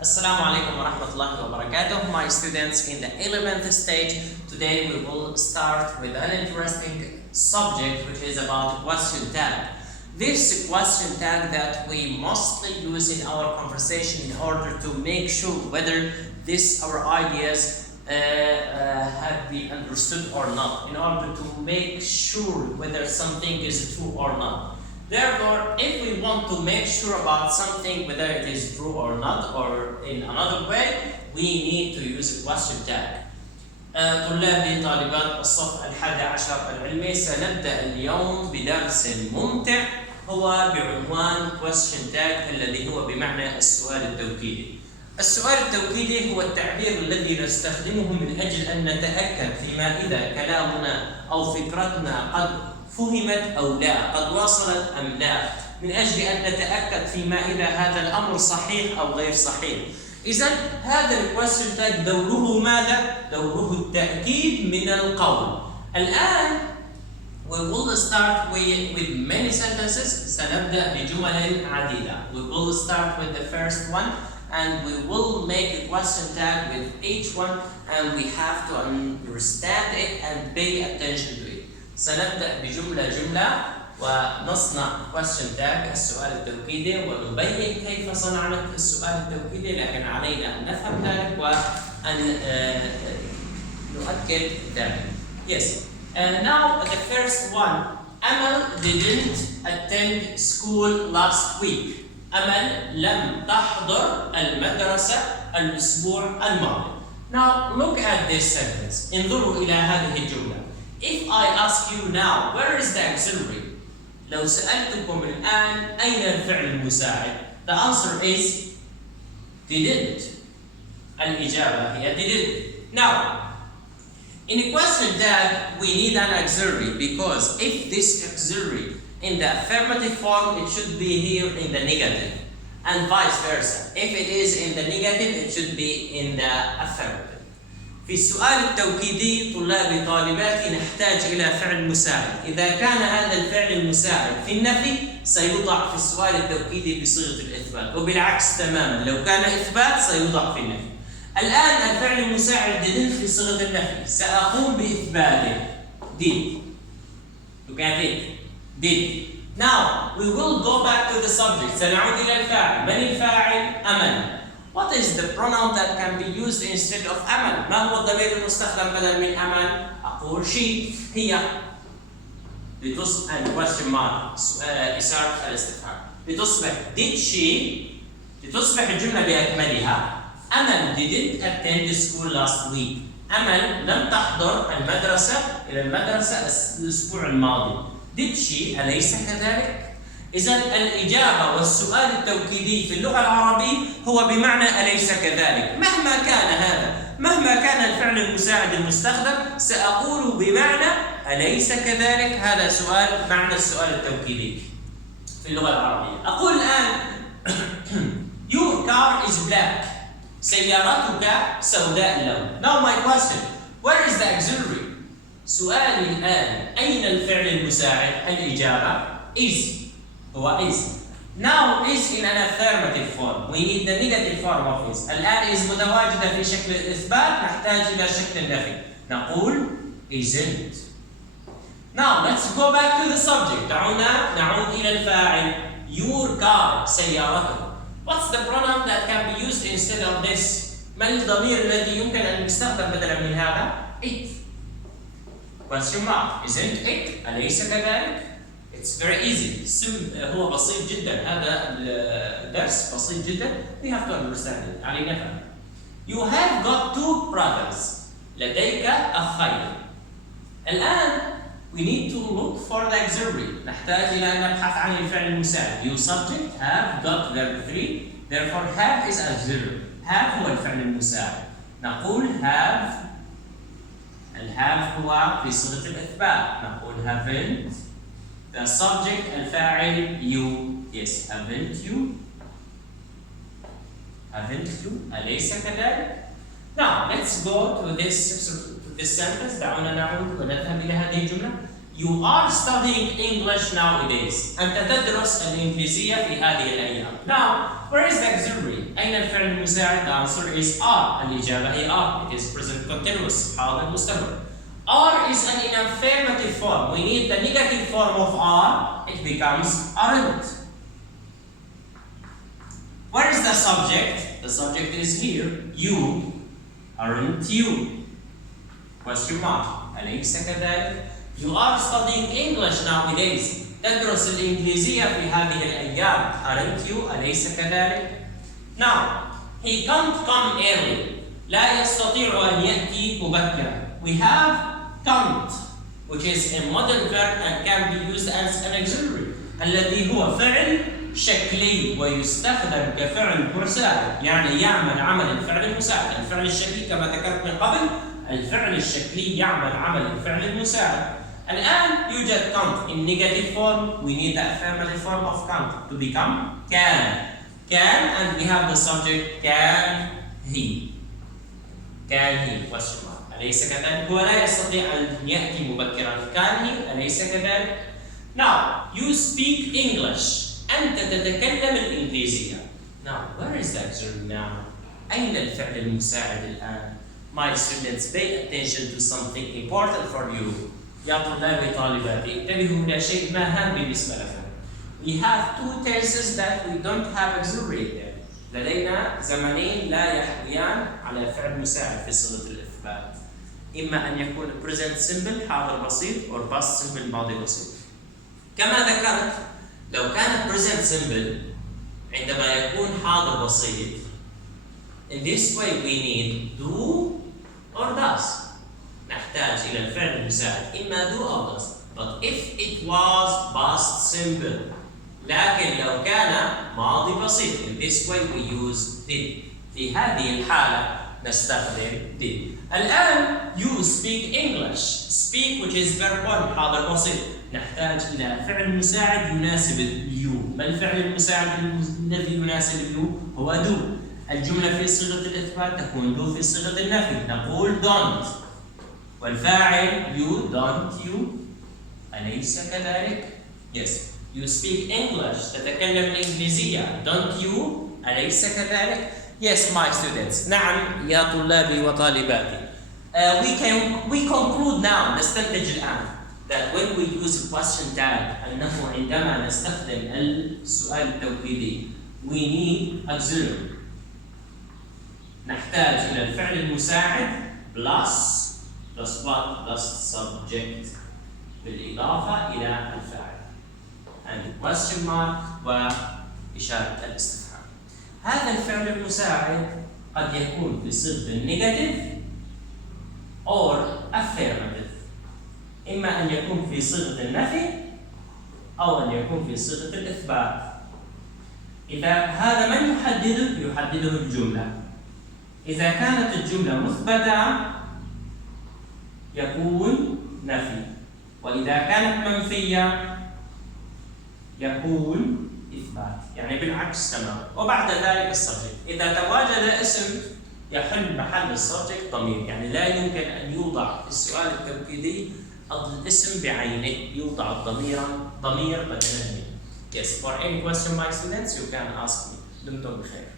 Assalamu alaikum wa rahmatullahi wa barakatuh. My students in the 11th stage, today we will start with an interesting subject which is about question tag. This question tag that we mostly use in our conversation in order to make sure whether our ideas have been understood or not, in order to make sure whether something is true or not. Therefore, if we want to make sure about something, whether it is true or not, or in another way, we need to use a question tag. طلابي طالبات الصف 11 العلمي، سنبدأ اليوم بدرس ممتع هو بعنوان question tag الذي هو بمعنى السؤال التوكيدي. السؤال التوكيدي هو التعبير الذي نستخدمه من أجل أن نتأكد فيما إذا كلامنا أو فكرتنا قد فهمت أو لا، قد وصلت أم لا، من أجل أن نتأكد فيما إذا هذا الأمر صحيح أو غير صحيح. إذن هذا الكويستشن تاج دوره ماذا؟ دوره التأكيد من القول. الآن we will start with many sentences. سنبدأ بجمل عديدة. We will start with the first one and we will make a question tag with each one and we have to understand it and pay attention to it. سنبدأ بجملة ونصنع question tag السؤال التوكيدي ونبين كيف صنعنا السؤال التوكيدي، لكن علينا أن نفهم ذلك وأن نؤكد ذلك. Yes. Now the first one. Amal didn't attend school last week. أمل لم تحضر المدرسة الأسبوع الماضي. Now look at this sentence. انظروا إلى هذه الجملة. If I ask you now, where is the auxiliary? لو سألتكم الآن أين الفعل المساعد? The answer is didn't. الإجابة هي didn't. Now, in a question tag, we need an auxiliary because if this auxiliary in the affirmative form, it should be here in the negative, and vice versa. If it is in the negative, it should be in the affirmative. في السؤال التوكيدي طلابي طالباتي نحتاج إلى فعل مساعد. إذا كان هذا الفعل المساعد في النفي سيوضع في السؤال التوكيدي بصيغة الإثبات، وبالعكس تماما لو كان إثبات سيوضع في النفي. الآن الفعل المساعد didn't في صيغة النفي، سأقوم بإثباته did. Look at it. Did. Now we will go back to the subject. سنعود إلى الفاعل. من الفاعل؟ أمل. What is the pronoun that can be used instead of أمل؟ ما هو الضمير المستخدم بدل من أمل؟ أقول she. هي. and question mark. إشارة الاستفهام. لتصبح did she. لتصبح الجملة بأكملها. أمل didn't attend school last week. أمل لم تحضر إلى المدرسة الأسبوع الماضي. Did she؟ أليس كذلك؟ إذن الإجابة والسؤال التوكيدي في اللغة العربية هو بمعنى أليس كذلك. مهما كان هذا، مهما كان الفعل المساعد المستخدم سأقول بمعنى أليس كذلك. هذا سؤال معنى السؤال التوكيدي في اللغة العربية. أقول الآن Your car is black. سيارتك سوداء اللون. Now my question, where is the auxiliary? سؤالي الآن أين الفعل المساعد؟ الإجابة is. هو is. Now is in an affirmative form. We need the negative form of is. الآن is متواجدة في شكل الإثبات، نحتاج إلى شكل النفي. نقول isn't. Now let's go back to the subject. دعونا نعود إلى الفاعل. Your car سيارتك. What's the pronoun that can be used instead of this? ما الضمير الذي يمكن أن يستخدم بدلا من هذا؟ It. Question mark. Isn't it? أليس كذلك؟ It's very easy. هو بسيط جدا. هذا الدرس بسيط جدا. We have to understand it. علينا نفهم. You have got two brothers. لديك أخين. الآن we need to look for the auxiliary. نحتاج إلى أن نبحث عن الفعل المساعد. You subject have got verb 3. Therefore have is auxiliary. have هو الفعل المساعد. نقول have. الهاف هو في صيغة الإثبات. نقول haven't. The subject الفاعل you. Yes, haven't you. Haven't you. أليس كذلك؟ Now let's go to this sentence. دعونا نعود ونذهب إلى هذه الجملة. You are studying English nowadays. أنت تدرس الإنجليزية في هذه الأيام. Now, where is the auxiliary? أين الفعل المساعد? The answer is are. الإجابة هي are. It is present continuous. حاضر مستمر. Are is an affirmative form. We need the negative form of are. It becomes aren't. Where is the subject? The subject is here. You aren't you. Question mark. أليس كذلك؟ You are studying English nowadays. تدرس الإنجليزية في هذه الأيام. Aren't you? أليس كذلك؟ Now, he can't come early. لا يستطيع أن يأتي مبكرا. We have can't, which is a modal verb and can be used as an auxiliary. الذي هو فعل شكلي ويستخدم كفعل مساعد، يعني يعمل عمل الفعل المساعد. الفعل الشكلي كما ذكرت من قبل، الفعل الشكلي يعمل عمل الفعل المساعد. الآن يوجد can't in negative form. We need the affirmative form of can't to become can. Can, and we have the subject can he. Can he? Question mark. أليس كذلك؟ هو لا يستطيع أن يأتي مبكرا. Can he? أليس كذلك؟ Now, you speak English. أنت تتكلم الإنجليزية. Now, where is the auxiliary now? أين الفعل المساعد الآن؟ My students, pay attention to something important for you. يا طلابي طالباتي انتبهوا إلى شيء ما هام بالنسبة لكم. We have two tenses that we don't have auxiliary there. لدينا زمنين لا يحويان على فعل مساعد في صيغة الإثبات. إما أن يكون present simple حاضر بسيط or past simple ماضي بسيط. كما ذكرت لو كان present simple عندما يكون حاضر بسيط in this way we need do or does. نحتاج إلى الفعل المساعد إما do أو does. But if it was past simple لكن لو كان ماضي بسيط in this way we use did. في هذه الحالة نستخدم did. الآن you speak English. Speak which is verb 1 حاضر بسيط. نحتاج إلى فعل مساعد يناسب you. ما الفعل المساعد الذي يناسب you؟ هو do. الجملة في صيغة الإثبات تكون do في صيغة النفي. نقول don't. والفاعل you don't you. أليس كذلك؟ Yes. You speak English. تتكلم الإنجليزية. Don't you? أليس كذلك؟ Yes, my students. نعم يا طلابي وطالباتي. We conclude now. نستنتج الآن that when we use question tag أنه عندما نستخدم السؤال التوكيدي we need auxiliary. نحتاج إلى الفعل المساعد plus what plus subject بالإضافة إلى الفاعل and question mark وإشارة الاستفهام. هذا الفعل المساعد قد يكون بصيغة النيجاتيف or affirmative. إما أن يكون في صيغة النفي أو أن يكون في صيغة الإثبات. إذا هذا من يحدده الجملة. إذا كانت الجملة مثبتة يكون نفي، وإذا كانت منفية يكون إثبات، يعني بالعكس تماما. وبعد ذلك السبجكت. إذا تواجد اسم يحل محل السبجكت ضمير، يعني لا يمكن أن يوضع في السؤال التوكيدي الاسم بعينه، يوضع ضمير بدلا منه. Yes, for any question my students you can ask me. دمتم بخير.